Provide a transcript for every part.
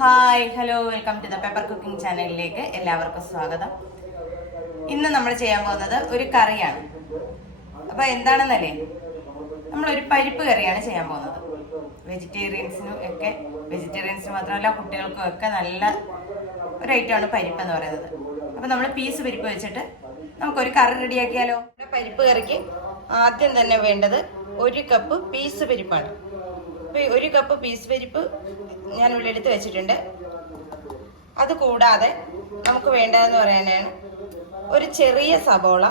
Hi hello welcome to the paper cooking ചാനലിലേക്ക് എല്ലാവർക്കും സ്വാഗതം. ഇന്ന് നമ്മൾ ചെയ്യാൻ പോകുന്നത് ഒരു കറിയാണ്. അപ്പോൾ എന്താണെന്നല്ലേ, നമ്മളൊരു പരിപ്പ് കറിയാണ് ചെയ്യാൻ പോകുന്നത്. വെജിറ്റേറിയൻസിനും മാത്രമല്ല കുട്ടികൾക്കും ഒക്കെ നല്ല ഒരു ഐറ്റമാണ് പരിപ്പ് എന്ന് പറയുന്നത്. അപ്പോൾ നമ്മൾ പീസ് പരിപ്പ് വെച്ചിട്ട് നമുക്കൊരു കറി റെഡിയാക്കിയാലോ. പരിപ്പ് കറിക്ക് ആദ്യം തന്നെ വേണ്ടത് 1 കപ്പ് പീസ് പരിപ്പാണ്. അപ്പോൾ 1 കപ്പ് പീസ് പരിപ്പ് ഞാനിവിടെ എടുത്ത് വെച്ചിട്ടുണ്ട്. അതുകൂടാതെ നമുക്ക് വേണ്ടതെന്ന് പറയാനാണ് ഒരു ചെറിയ സബോള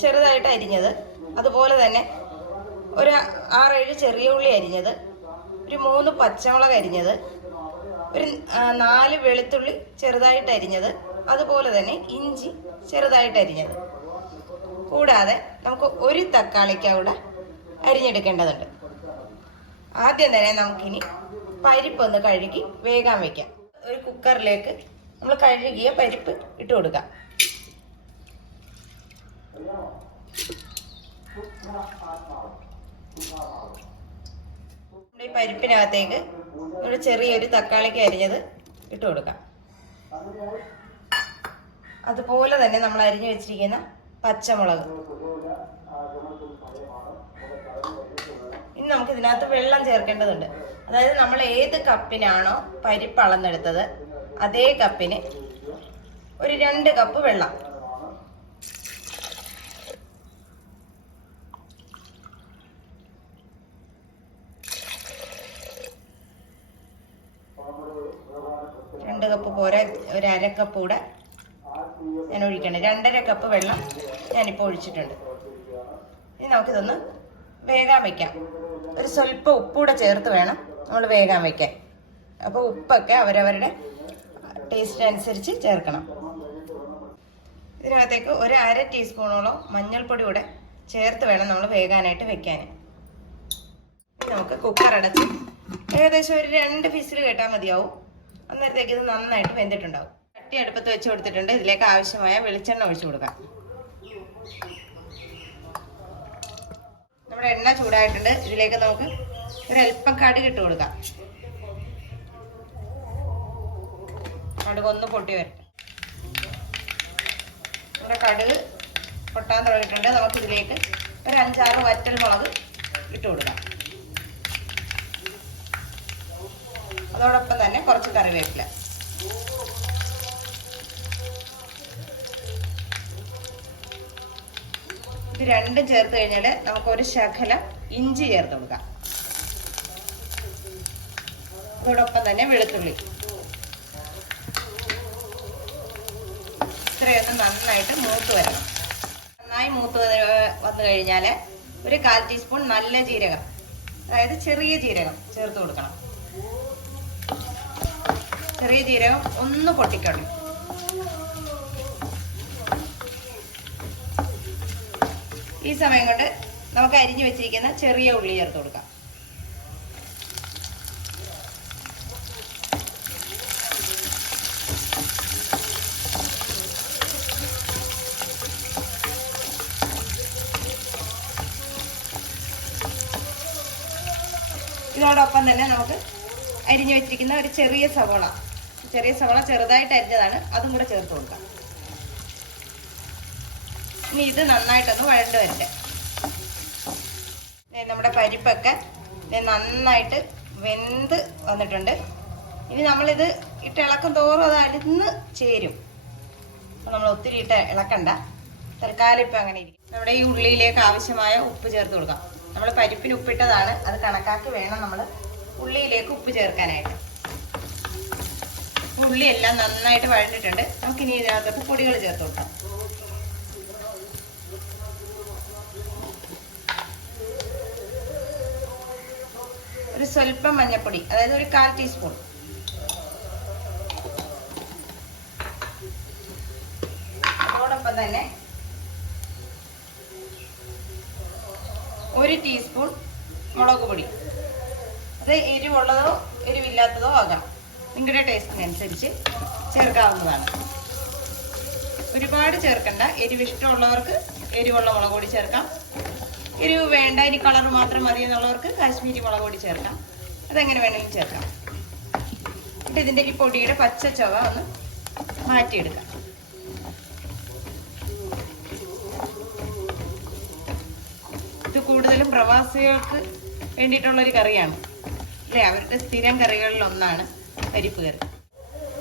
ചെറുതായിട്ട് അരിഞ്ഞത്, അതുപോലെ തന്നെ ഒരു 6-7 ചെറിയ ഉള്ളി അരിഞ്ഞത്, ഒരു 3 പച്ചമുളക് അരിഞ്ഞത്, ഒരു 4 വെളുത്തുള്ളി ചെറുതായിട്ട് അരിഞ്ഞത്, അതുപോലെ തന്നെ ഇഞ്ചി ചെറുതായിട്ട് അരിഞ്ഞത്. കൂടാതെ നമുക്ക് ഒരു തക്കാളിക്ക കൂടെ അരിഞ്ഞെടുക്കേണ്ടതുണ്ട്. ആദ്യം തന്നെ നമുക്കിനി പരിപ്പൊന്ന് കഴുകി വേകാൻ വയ്ക്കാം. ഒരു കുക്കറിലേക്ക് നമ്മൾ കഴുകിയ പരിപ്പ് ഇട്ട് കൊടുക്കാം. ഈ പരിപ്പിനകത്തേക്ക് നമ്മൾ ചെറിയൊരു തക്കാളിക്ക് അരിഞ്ഞത് ഇട്ട് കൊടുക്കാം. അതുപോലെ തന്നെ നമ്മൾ അരിഞ്ഞു വെച്ചിരിക്കുന്ന പച്ചമുളക്. ഇനി നമുക്ക് ഇതിനകത്ത് വെള്ളം ചേർക്കേണ്ടതുണ്ട്. അതായത് നമ്മൾ ഏത് കപ്പിനാണോ പരിപ്പ് അളന്നെടുത്തത് അതേ കപ്പിന് ഒരു 2 കപ്പ് വെള്ളം. രണ്ട് കപ്പ് പോരാ, ഒരു 1/2 കപ്പ് കൂടെ ഞാൻ ഒഴിക്കണം. 2.5 കപ്പ് വെള്ളം ഞാനിപ്പോൾ ഒഴിച്ചിട്ടുണ്ട്. ഇനി നമുക്കിതൊന്ന് വേകാൻ വയ്ക്കാം. ഒരു സ്വല്പം ഉപ്പൂടെ ചേർത്ത് വേണം നമ്മൾ വേകാൻ വയ്ക്കാൻ. അപ്പോൾ ഉപ്പൊക്കെ അവരവരുടെ ടേസ്റ്റ് അനുസരിച്ച് ചേർക്കണം. ഇതിനകത്തേക്ക് ഒരു 1/2 ടീസ്പൂണോളം മഞ്ഞൾപ്പൊടി കൂടെ ചേർത്ത് വേണം നമ്മൾ വേകാനായിട്ട് വെക്കാൻ. നമുക്ക് കുക്കർ അടച്ച് ഏകദേശം ഒരു 2 വിസിൽ കേട്ടാൽ മതിയാവും. അന്നേരത്തേക്ക് ഇത് നന്നായിട്ട് വെന്തിട്ടുണ്ടാവും. ചട്ടി അടുപ്പത്ത് വെച്ച് കൊടുത്തിട്ടുണ്ട്. ഇതിലേക്ക് ആവശ്യമായ വെളിച്ചെണ്ണ ഒഴിച്ചു കൊടുക്കാം. നമ്മുടെ എണ്ണ ചൂടായിട്ടുണ്ട്. ഇതിലേക്ക് നമുക്ക് ഒരല്പം കടുക് ഇട്ട് കൊടുക്കാം. കടുകൊന്ന് പൊട്ടി വരട്ടെ. നമ്മുടെ കടുക് പൊട്ടാൻ തുടങ്ങിയിട്ടുണ്ട്. നമുക്കിതിലേക്ക് ഒരു 5-6 വറ്റൽ മുളക് ഇട്ട് കൊടുക്കാം. അതോടൊപ്പം തന്നെ കുറച്ച് കറിവേപ്പില. ഇത് രണ്ടും ചേർത്ത് കഴിഞ്ഞാൽ നമുക്ക് ഒരു ശകലം ഇഞ്ചി ചേർത്ത് കൊടുക്കാം. അതോടൊപ്പം തന്നെ വെളുത്തുള്ളി. ഇത്രയൊന്ന് നന്നായിട്ട് മൂത്ത് വരണം. നന്നായി മൂത്ത് വന്നു കഴിഞ്ഞാൽ ഒരു 1/4 ടീസ്പൂൺ നല്ല ജീരകം, അതായത് ചെറിയ ജീരകം ചേർത്ത് കൊടുക്കണം. ചെറിയ ജീരകം ഒന്ന് പൊട്ടിക്കണം. ഈ സമയം കൊണ്ട് നമുക്ക് അരിഞ്ഞു വെച്ചിരിക്കുന്ന ചെറിയ ഉള്ളി ചേർത്ത് കൊടുക്കാം. ഇതോടൊപ്പം തന്നെ നമുക്ക് അരിഞ്ഞു വെച്ചിരിക്കുന്ന ഒരു ചെറിയ സവോള ചെറുതായിട്ട് അരിഞ്ഞതാണ്, അതും കൂടെ ചേർത്ത് കൊടുക്കാം. ഇനി ഇത് നന്നായിട്ടൊന്ന് വഴണ്ട് വരട്ടെ. നമ്മുടെ പരിപ്പൊക്കെ നന്നായിട്ട് വെന്ത് വന്നിട്ടുണ്ട്. ഇനി നമ്മളിത് ഇട്ട് ഇളക്കും തോറും അത് അലിന്ന് ചേരും. അപ്പം നമ്മൾ ഒത്തിരി ഇട്ട് ഇളക്കണ്ട. തൽക്കാലം ഇപ്പം അങ്ങനെ ഇരിക്കും. നമ്മുടെ ഈ ഉള്ളിയിലേക്ക് ആവശ്യമായ ഉപ്പ് ചേർത്ത് കൊടുക്കാം. നമ്മൾ പരിപ്പിന് ഉപ്പിട്ടതാണ്, അത് കണക്കാക്കി വേണം നമ്മൾ ഉള്ളിയിലേക്ക് ഉപ്പ് ചേർക്കാനായിട്ട്. ഉള്ളി എല്ലാം നന്നായിട്ട് വഴണ്ടിട്ടുണ്ട്. നമുക്കിനി ഇതിനകത്തൊക്കെ പൊടികൾ ചേർത്ത് കൊടുക്കാം. ഒരു സ്വല്പം മഞ്ഞൾപ്പൊടി, അതായത് ഒരു 1/4 ടീസ്പൂൺ. അതോടൊപ്പം തന്നെ 1 ടീസ്പൂൺ മുളക് പൊടി. അത് എരിവുള്ളതോ എരിവില്ലാത്തതോ ആകാം, നിങ്ങളുടെ ടേസ്റ്റിനനുസരിച്ച് ചേർക്കാവുന്നതാണ്. ഒരുപാട് ചേർക്കണ്ട. എരിവ് ഇഷ്ടമുള്ളവർക്ക് എരിവുള്ള മുളക് പൊടി ചേർക്കാം. എരിവ് വേണ്ട, ഇനി കളർ മാത്രം മതി എന്നുള്ളവർക്ക് കാശ്മീരി മുളക് പൊടി ചേർക്കാം. അതെങ്ങനെ വേണമെങ്കിലും ചേർക്കാം. എന്നിട്ട് ഇതിൻ്റെ ഈ പൊടിയുടെ പച്ച ചുവ ഒന്ന് മാറ്റിയെടുക്കാം. ഇത് കൂടുതലും പ്രവാസികൾക്ക് വേണ്ടിയിട്ടുള്ളൊരു കറിയാണ് അല്ലേ, അവരുടെ സ്ഥിരം കറികളിൽ ഒന്നാണ് പരിപ്പ് കറി.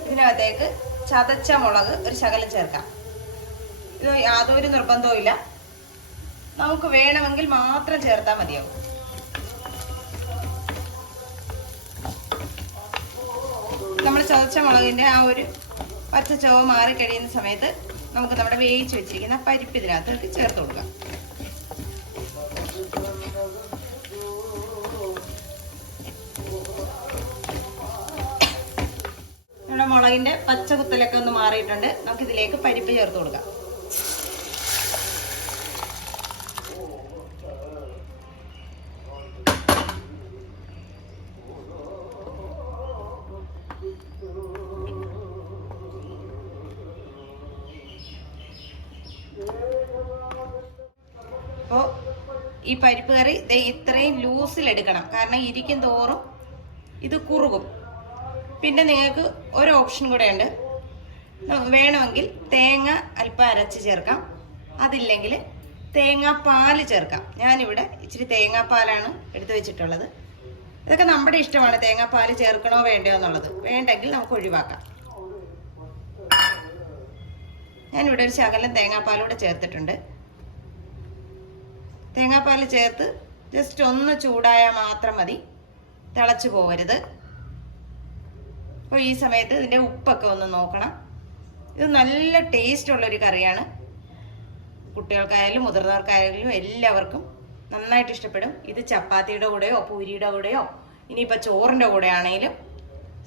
ഇതിനകത്തേക്ക് ചതച്ച മുളക് ഒരു ശകലം ചേർക്കാം. ഇത് യാതൊരു നിർബന്ധവും ഇല്ല, നമുക്ക് വേണമെങ്കിൽ മാത്രം ചേർത്താൽ മതിയാവും. നമ്മൾ ചതച്ച മുളകിൻ്റെ ആ ഒരു പച്ച ചുവ മാറിക്കഴിയുന്ന സമയത്ത് നമുക്ക് നമ്മുടെ വേവിച്ച് വെച്ചിരിക്കുന്ന പരിപ്പ് ഇതിനകത്തേക്ക് ചേർത്ത് കൊടുക്കാം. നമ്മുടെ മുളകിൻ്റെ പച്ച കുത്തലൊക്കെ ഒന്ന് മാറിയിട്ടുണ്ട്. നമുക്കിതിലേക്ക് പരിപ്പ് ചേർത്ത് കൊടുക്കാം. അപ്പോൾ ഈ പരിപ്പ് കറി ഇത്രയും ലൂസിലെടുക്കണം, കാരണം ഇരിക്കും തോറും ഇത് കുറുകും. പിന്നെ നിങ്ങൾക്ക് ഒരു ഓപ്ഷൻ കൂടെ ഉണ്ട്, വേണമെങ്കിൽ തേങ്ങ അല്പം അരച്ച് ചേർക്കാം, അതില്ലെങ്കിൽ തേങ്ങാപ്പാൽ ചേർക്കാം. ഞാനിവിടെ ഇച്ചിരി തേങ്ങാപ്പാലാണ് എടുത്തു വെച്ചിട്ടുള്ളത്. ഇതൊക്കെ നമ്മുടെ ഇഷ്ടമാണ്, തേങ്ങാപ്പാൽ ചേർക്കണോ വേണ്ടയോ എന്നുള്ളത്. വേണ്ടെങ്കിൽ നമുക്ക് ഒഴിവാക്കാം. ഞാനിവിടെ ഒരു ശകലം തേങ്ങാപ്പാലൂടെ ചേർത്തിട്ടുണ്ട്. തേങ്ങാപ്പാൽ ചേർത്ത് ജസ്റ്റ് ഒന്ന് ചൂടായാൽ മാത്രം മതി, തിളച്ചു പോകരുത്. അപ്പോൾ ഈ സമയത്ത് ഇതിൻ്റെ ഉപ്പൊക്കെ ഒന്ന് നോക്കണം. ഇത് നല്ല ടേസ്റ്റ് ഉള്ളൊരു കറിയാണ്. കുട്ടികൾക്കായാലും മുതിർന്നവർക്കായാലും എല്ലാവർക്കും നന്നായിട്ട് ഇഷ്ടപ്പെടും. ഇത് ചപ്പാത്തിയുടെ കൂടെയോ പൂരിയുടെ കൂടെയോ ഇനിയിപ്പോൾ ചോറിൻ്റെ കൂടെ ആണെങ്കിലും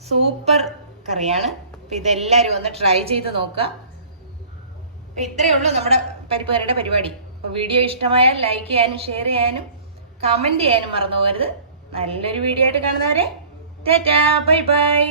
സൂപ്പർ കറിയാണ്. അപ്പോൾ ഇതെല്ലാവരും ഒന്ന് ട്രൈ ചെയ്ത് നോക്കുക. അപ്പോൾ ഇത്രയേ ഉള്ളൂ നമ്മുടെ പരിപ്പ് കറിയുടെ പരിപാടി. അപ്പോൾ വീഡിയോ ഇഷ്ടമായാൽ ലൈക്ക് ചെയ്യാനും ഷെയർ ചെയ്യാനും കമൻറ്റ് ചെയ്യാനും മറന്നു പോകരുത്. നല്ലൊരു വീഡിയോ ആയിട്ട് കാണുന്നവരെ ടാറ്റാ ബൈ ബൈ.